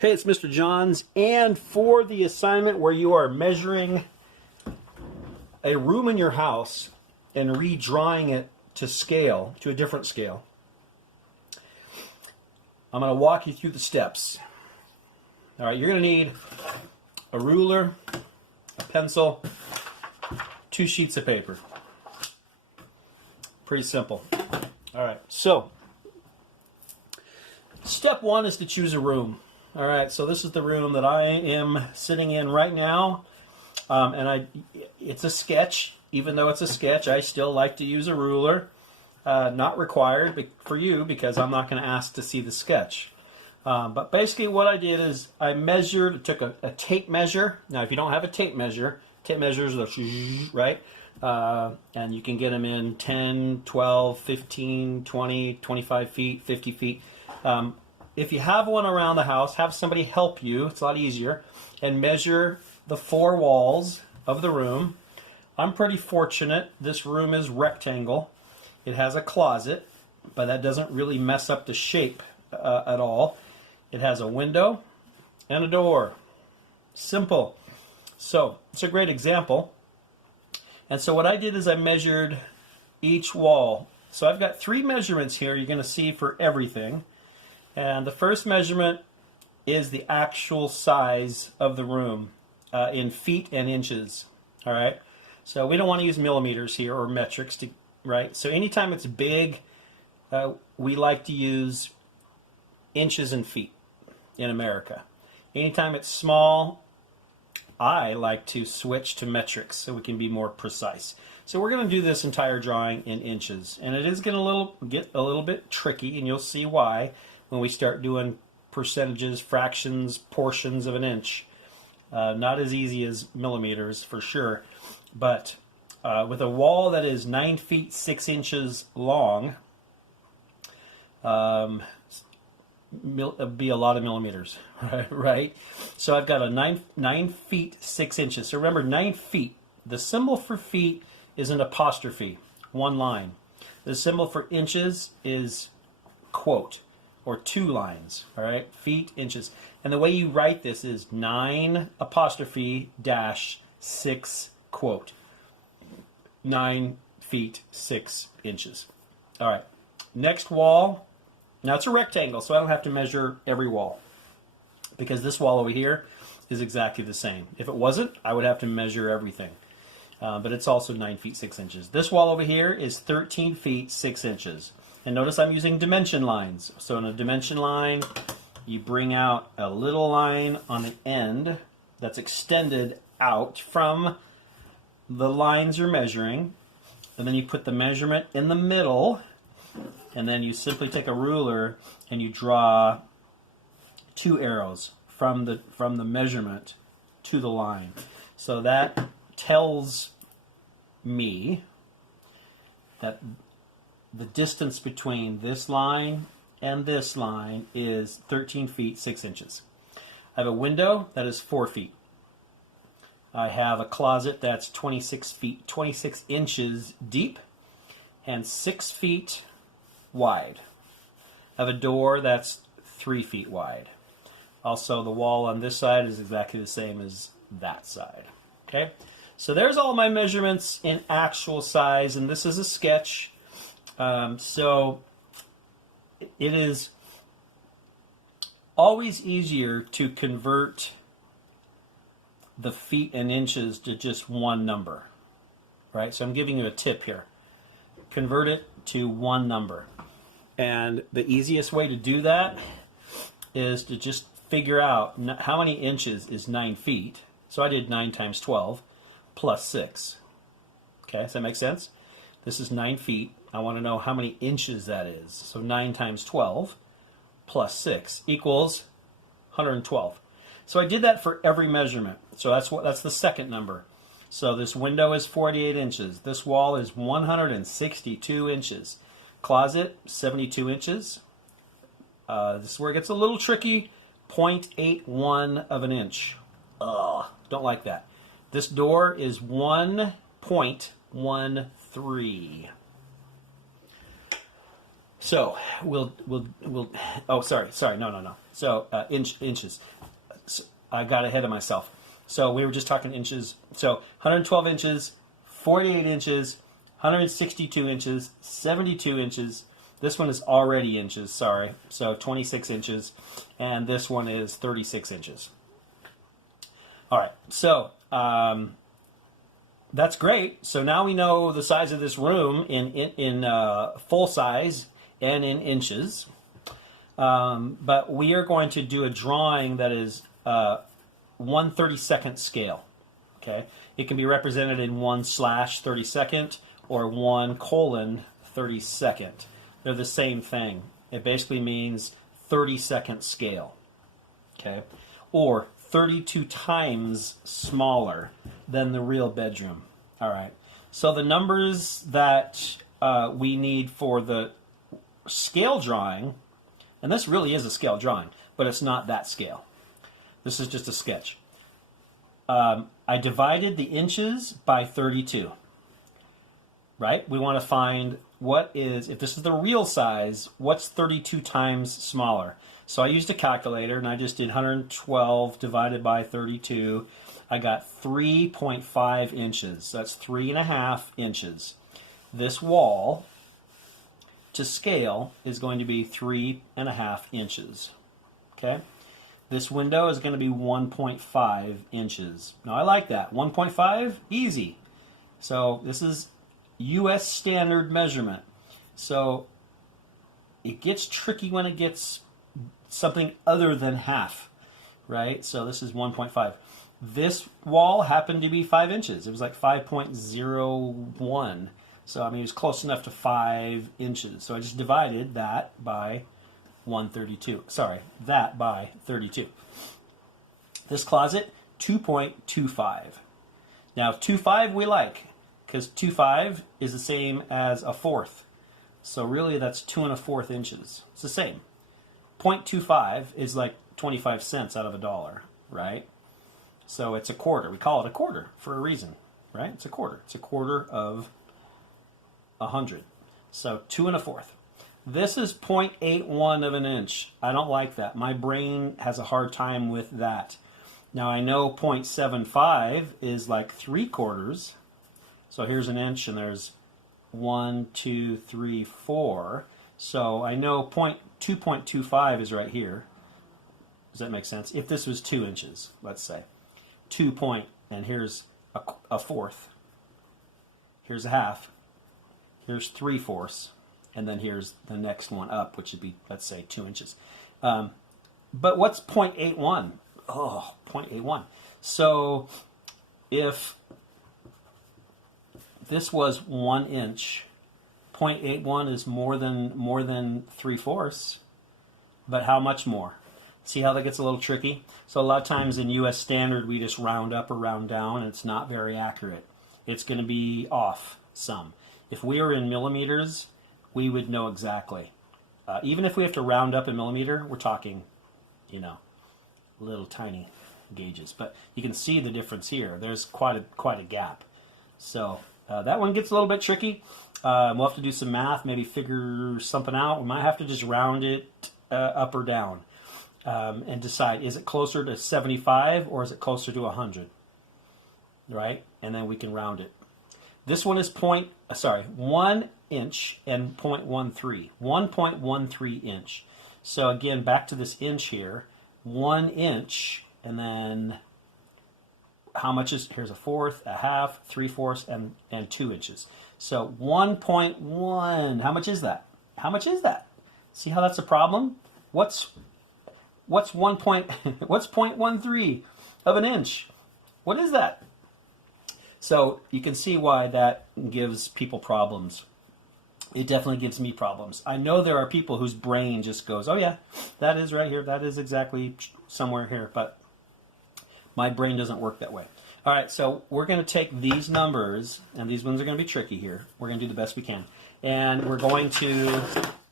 Hey, it's Mr. Johns, and for the assignment where you are measuring a room in your house and redrawing it to scale, to a different scale, I'm going to walk you through the steps. All right, you're going to need a ruler, a pencil, 2 sheets of paper. Pretty simple. All right, so step 1 is to choose a room. All right, so this is the room that I am sitting in right now, it's a sketch. Even though it's a sketch, I still like to use a ruler. Not required for you because I'm not going to ask to see the sketch. But basically what I did is I took a tape measure. Now if you don't have a tape measures the right? And you can get them in 10, 12, 15, 20, 25 feet, 50 feet. If you have one around the house, have somebody help you. It's a lot easier. And measure the 4 walls of the room. I'm pretty fortunate. This room is rectangle. It has a closet, but that doesn't really mess up the shape at all. It has a window and a door. Simple. So it's a great example. And so what I did is I measured each wall. So I've got 3 measurements here you're going to see for everything. And the first measurement is the actual size of the room in feet and inches. All right. So we don't want to use millimeters here or metrics, right? So anytime it's big, we like to use inches and feet in America. Anytime it's small, I like to switch to metrics so we can be more precise. So we're going to do this entire drawing in inches, and it is going to get a little bit tricky, and you'll see why when we start doing percentages, fractions, portions of an inch. Not as easy as millimeters for sure, but with a wall that is 9 feet 6 inches long, it'd be a lot of millimeters, right? So I've got a 9 feet 6 inches. So remember, 9 feet. The symbol for feet is an apostrophe, 1 line. The symbol for inches is quote, or 2 lines, all right? Feet, inches. And the way you write this is 9 apostrophe dash 6 quote. 9 feet 6 inches. All right. Next wall. Now it's a rectangle, so I don't have to measure every wall because this wall over here is exactly the same. If it wasn't, I would have to measure everything. But it's also 9 feet 6 inches. This wall over here is 13 feet 6 inches. And notice I'm using dimension lines. So in a dimension line, you bring out a little line on the end that's extended out from the lines you're measuring. And then you put the measurement in the middle. And then you simply take a ruler and you draw 2 arrows from the measurement to the line. So that tells me that the distance between this line and this line is 13 feet 6 inches. I have a window that is 4 feet. I have a closet that's 26 inches deep and 6 feet wide. I have a door that's 3 feet wide. Also, the wall on this side is exactly the same as that side. Okay, so there's all my measurements in actual size, and this is a sketch. So it is always easier to convert the feet and inches to just one number, right? So I'm giving you a tip here. Convert it to one number. And the easiest way to do that is to just figure out how many inches is 9 feet. So I did 9 times 12 plus 6. Okay, does that make sense? This is 9 feet. I want to know how many inches that is. So 9 times 12 plus 6 equals 112. So I did that for every measurement. So that's the second number. So this window is 48 inches. This wall is 162 inches. Closet, 72 inches. This is where it gets a little tricky. 0.81 of an inch. Ugh, don't like that. This door is 1.13. So we'll oh, sorry, no. So inches. So I got ahead of myself. So we were just talking inches. So 112 inches, 48 inches, 162 inches, 72 inches. This one is already inches, sorry. So 26 inches. And this one is 36 inches. All right, so that's great. So now we know the size of this room in full size and in inches. But we are going to do a drawing that is 1/32 scale. Okay, it can be represented in 1/32 or 1:32. They're the same thing. It basically means 32nd scale. Okay, or 32 times smaller than the real bedroom. All right. So the numbers that we need for the scale drawing, and this really is a scale drawing, but it's not that scale. This is just a sketch. I divided the inches by 32. Right? We want to find what is, if this is the real size, what's 32 times smaller? So I used a calculator and I just did 112 divided by 32. I got 3.5 inches. That's 3.5 inches. This wall to scale is going to be 3.5 inches. Okay? This window is going to be 1.5 inches. Now I like that. 1.5, easy. So this is U.S. standard measurement. So it gets tricky when it gets something other than half, right? So this is 1.5. This wall happened to be 5 inches. It was like 5.01. So I mean, it was close enough to 5 inches. So I just divided that by 132. Sorry, that by 32. This closet, 2.25. Now 2.5 we like, because 2.5 is the same as a fourth. So really that's 2.25 inches. It's the same. 0.25 is like 25 cents out of a dollar, right? So it's a quarter. We call it a quarter for a reason, right? It's a quarter. It's a quarter of 100. So 2.25. This is 0.81 of an inch. I don't like that. My brain has a hard time with that. Now I know 0.75 is like 3/4. So here's an inch and there's 1, 2, 3, 4. So I know 2.25 is right here. Does that make sense? If this was 2 inches, let's say. 2 point, and here's a fourth. Here's a half. Here's 3/4. And then here's the next one up, which would be, let's say, 2 inches. But what's 0.81? Oh, 0.81. So if this was 1 inch, 0.81 is more than 3/4. But how much more? See how that gets a little tricky? So a lot of times in U.S. standard, we just round up or round down, and it's not very accurate. It's going to be off some. If we were in millimeters, we would know exactly. Even if we have to round up in millimeter, we're talking, little tiny gauges. But you can see the difference here. There's quite a gap. So that one gets a little bit tricky. We'll have to do some math, maybe figure something out. We might have to just round it up or down and decide, is it closer to 75 or is it closer to 100? Right? And then we can round it. This one is 1 inch and 0.13. 1.13 inch. So again, back to this inch here. 1 inch, and then how much is, here's a fourth, a half, 3/4, and 2 inches. So 1.1, how much is that? How much is that? See how that's a problem? What's 0.13 of an inch? What is that? So you can see why that gives people problems. It definitely gives me problems. I know there are people whose brain just goes, oh yeah, that is right here. That is exactly somewhere here. But my brain doesn't work that way. All right, so we're going to take these numbers, and these ones are going to be tricky here. We're going to do the best we can. And we're going to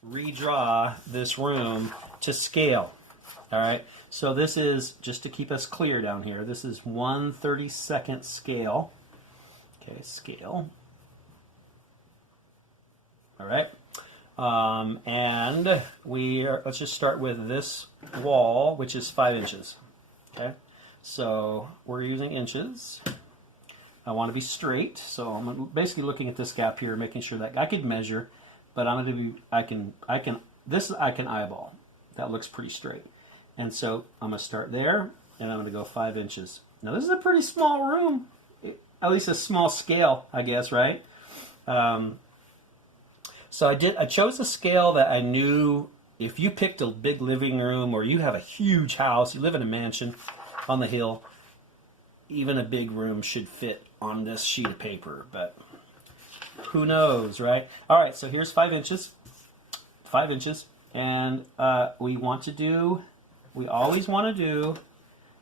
redraw this room to scale. All right, so this is, just to keep us clear down here, this is 1/32 scale. Okay, scale. All right. And let's just start with this wall, which is 5 inches. Okay, so we're using inches. I want to be straight, so I'm basically looking at this gap here, making sure that I could measure, but I'm going to be, I can eyeball. That looks pretty straight. And so I'm going to start there, and I'm going to go 5 inches. Now this is a pretty small room, at least a small scale, I guess, right? So I chose a scale that I knew if you picked a big living room or you have a huge house, you live in a mansion on the hill, even a big room should fit on this sheet of paper, but who knows, right? All right, so here's 5 inches, 5 inches, and we always want to do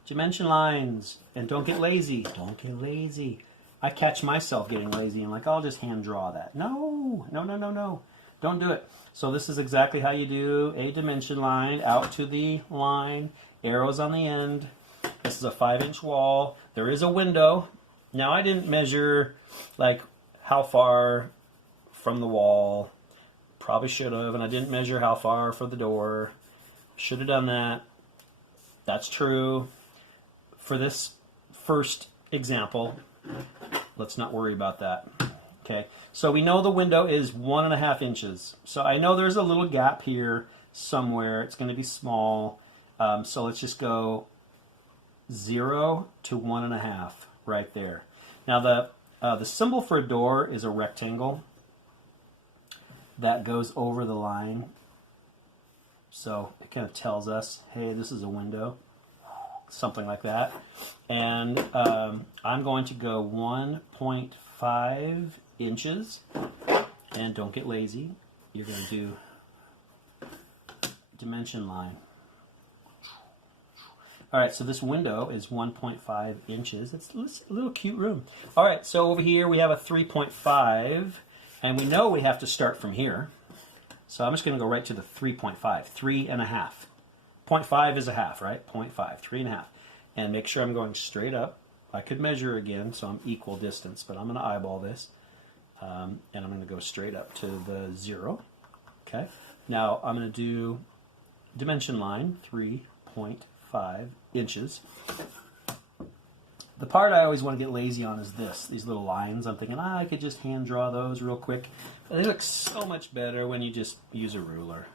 dimension lines, and don't get lazy. Don't get lazy. I catch myself getting lazy and like, I'll just hand draw that. No. Don't do it. So this is exactly how you do a dimension line out to the line, arrows on the end. This is a 5-inch wall. There is a window. Now I didn't measure like how far from the wall. Probably should have, and I didn't measure how far from the door. Should have done that. That's true. For this first example, let's not worry about that. Okay, so we know the window is 1.5 inches. So I know there's a little gap here somewhere. It's going to be small. So let's just go 0 to 1.5 right there. Now the symbol for a door is a rectangle that goes over the line. So it kind of tells us, hey, this is a window. Something like that. And I'm going to go 1.5 inches. And don't get lazy. You're going to do dimension line. All right, so this window is 1.5 inches. It's a little cute room. All right, so over here we have a 3.5, and we know we have to start from here. So I'm just going to go right to the 3.5, 3.5. 0.5 is a half, right? 0.5, 3.5. And make sure I'm going straight up. I could measure again, so I'm equal distance, but I'm going to eyeball this. And I'm going to go straight up to the 0. Okay. Now I'm going to do dimension line, 3.5 inches. The part I always want to get lazy on is these little lines. I'm thinking, I could just hand draw those real quick. But they look so much better when you just use a ruler.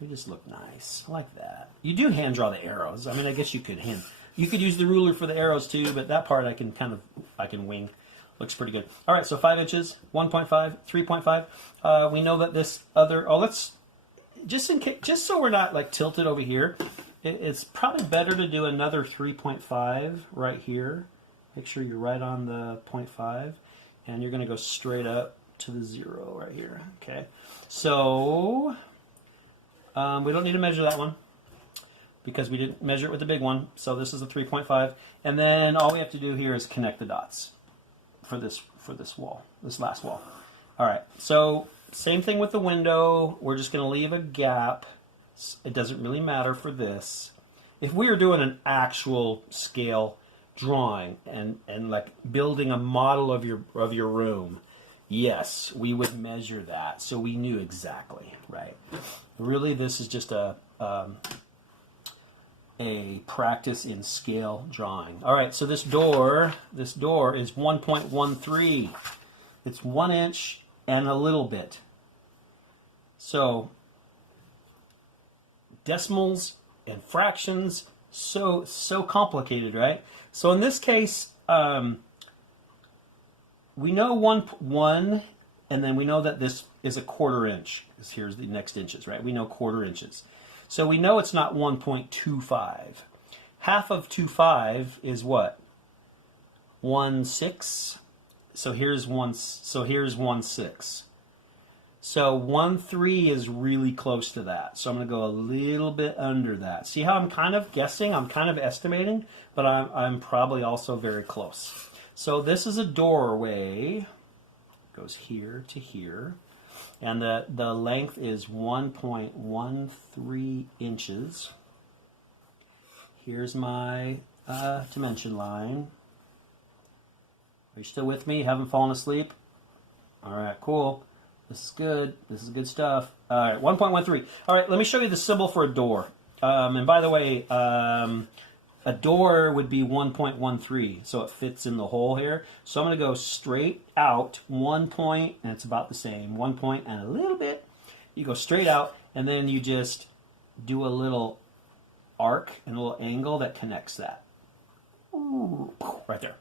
They just look nice. I like that. You do hand draw the arrows. I mean, I guess you could use the ruler for the arrows too, but that part I can wing. Looks pretty good. All right, so 5 inches, 1.5, 3.5. We know that this other, let's, just so we're not like tilted over here, it's probably better to do another 3.5 right here. Make sure you're right on the 0.5, and you're going to go straight up to the 0 right here. Okay, so we don't need to measure that one because we didn't measure it with the big one. So this is a 3.5, and then all we have to do here is connect the dots for this wall, this last wall. All right, so same thing with the window. We're just going to leave a gap. It doesn't really matter for this. If we were doing an actual scale drawing and like building a model of your room, yes, we would measure that so we knew exactly, right? Really, this is just a practice in scale drawing. All right, so this door is 1.13. It's 1 inch and a little bit. So decimals and fractions, so complicated, right? So in this case, we know one, and then we know that this is a 1/4 inch. Here's the next inches, right? We know 1/4 inches. So we know it's not 1.25. Half of 25 is what? 1/6. So here's 1/6. So 1/3 is really close to that. So I'm going to go a little bit under that. See how I'm kind of guessing? I'm kind of estimating, but I'm probably also very close. So this is a doorway. Goes here to here. And the length is 1.13 inches. Here's my dimension line. Are you still with me? You haven't fallen asleep? All right, cool. This is good. This is good stuff. All right, 1.13. All right, let me show you the symbol for a door. And by the way, a door would be 1.13, so it fits in the hole here. So I'm going to go straight out 1 point, and it's about the same. 1 point and a little bit. You go straight out, and then you just do a little arc and a little angle that connects that. Ooh, right there.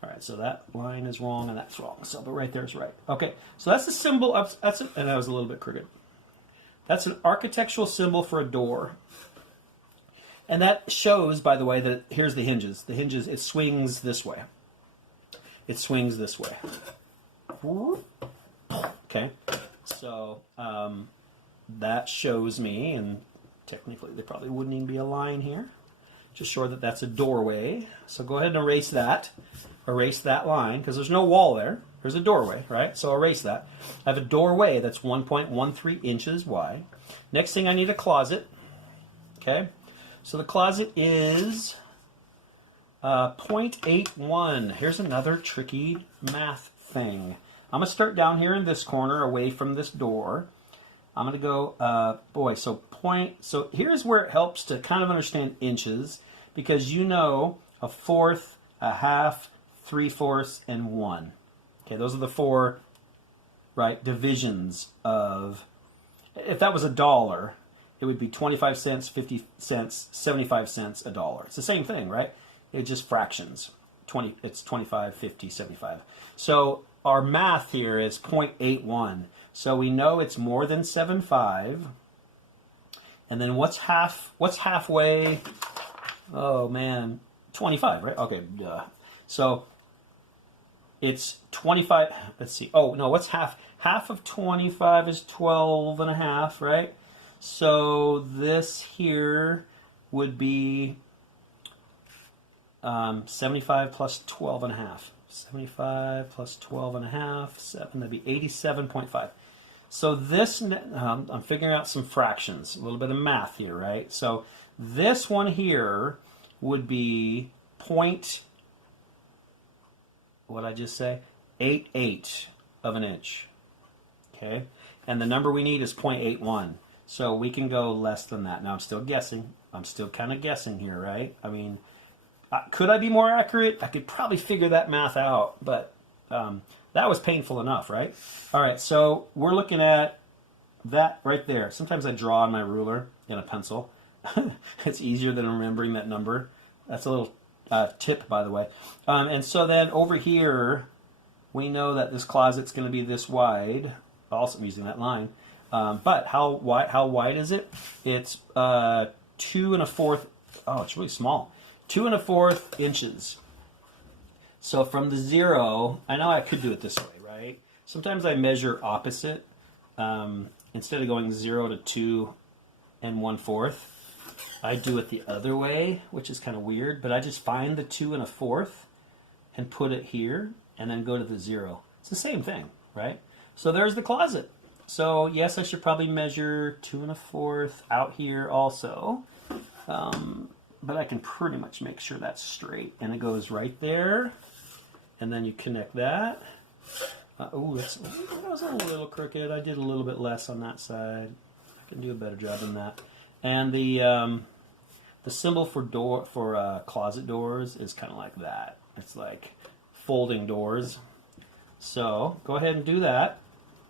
All right, so that line is wrong and that's wrong. So, but right there is right. Okay, so that's the symbol. And that was a little bit crooked. That's an architectural symbol for a door. And that shows, by the way, that here's the hinges. The hinges, it swings this way. It swings this way. Okay, so that shows me, and technically there probably wouldn't even be a line here. Just show that that's a doorway. So go ahead and erase that. Erase that line, because there's no wall there. There's a doorway, right? So erase that. I have a doorway that's 1.13 inches wide. Next thing, I need a closet. Okay? So the closet is 0.81. Here's another tricky math thing. I'm going to start down here in this corner away from this door. I'm going to go, so here's where it helps to kind of understand inches, because you know a fourth, a half, 3/4, and 1. Okay, those are the four, right, divisions of, if that was a dollar, it would be 25 cents, 50 cents, 75 cents, a dollar. It's the same thing, right? It's just fractions. It's 25, 50, 75. So our math here is 0.81. So we know it's more than 7.5. And then what's halfway? Oh man, 25, right? Okay, duh. So it's 25. Let's see. Oh no, what's half? Half of 25 is 12 and a half, right? So this here would be 75 plus 12 and a half. 75 plus 12 and a half, 7, that'd be 87.5. So this, I'm figuring out some fractions, a little bit of math here, right? So this one here would be what'd I just say? 88 of an inch, okay? And the number we need is 0.81. So we can go less than that. Now I'm still guessing. I'm still kind of guessing here, right? I mean, could I be more accurate? I could probably figure that math out, but that was painful enough, right? All right, so we're looking at that right there. Sometimes I draw on my ruler in a pencil. It's easier than remembering that number. That's a little tip, by the way. And so then over here, we know that this closet's going to be this wide. Also, I'm using that line. But how wide is it? It's 2 1/4. Oh, it's really small. 2 1/4 inches. So from the 0, I know I could do it this way, right? Sometimes I measure opposite. Instead of going 0 to 2 1/4, I do it the other way, which is kind of weird. But I just find the 2 1/4 and put it here, and then go to the 0. It's the same thing, right? So there's the closet. So yes, I should probably measure 2 1/4 out here also. But I can pretty much make sure that's straight. And it goes right there. And then you connect that. That was a little crooked. I did a little bit less on that side. I can do a better job than that. And the symbol for closet doors is kind of like that. It's like folding doors. So go ahead and do that.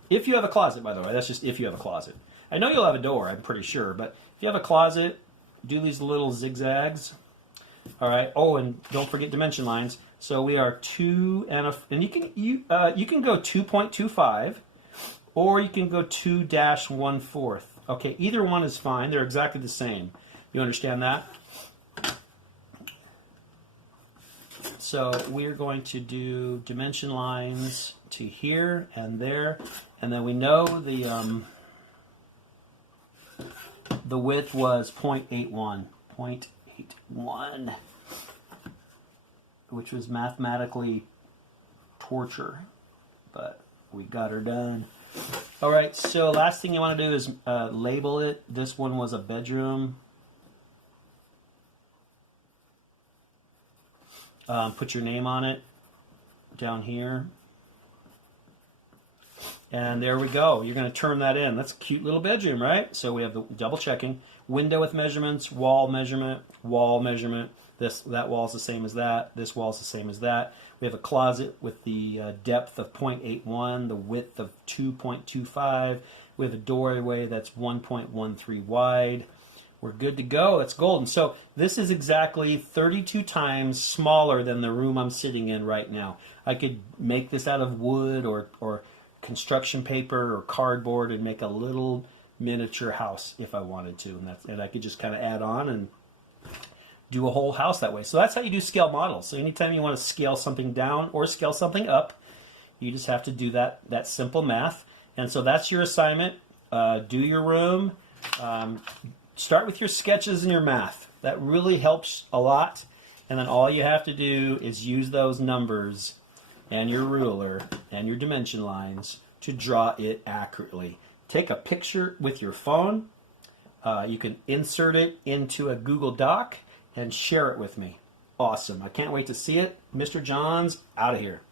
If you have a closet, by the way. That's just if you have a closet. I know you'll have a door, I'm pretty sure. But if you have a closet, do these little zigzags. All right. Oh, and don't forget dimension lines. So we are 2 and you can go 2.25, or you can go 2-1/4. Okay, either one is fine. They're exactly the same. You understand that? So we're going to do dimension lines to here and there, and then we know the width was 0.81. 0.81. Which was mathematically torture, but we got her done. All right, so last thing you want to do is label it. This one was a bedroom. Put your name on it down here. And there we go. You're going to turn that in. That's a cute little bedroom, right? So we have the double checking. Window with measurements, wall measurement, wall measurement. That wall is the same as that. This wall is the same as that. We have a closet with the depth of 0.81, the width of 2.25. We have a doorway that's 1.13 wide. We're good to go. It's golden. So this is exactly 32 times smaller than the room I'm sitting in right now. I could make this out of wood or construction paper or cardboard and make a little miniature house if I wanted to. And I could just kind of add on and do a whole house that way. So that's how you do scale models. So anytime you want to scale something down or scale something up, you just have to do that simple math. And so that's your assignment. Do your room. Start with your sketches and your math. That really helps a lot. And then all you have to do is use those numbers and your ruler and your dimension lines to draw it accurately. Take a picture with your phone. You can insert it into a Google Doc and share it with me. Awesome. I can't wait to see it. Mr. Johns, out of here.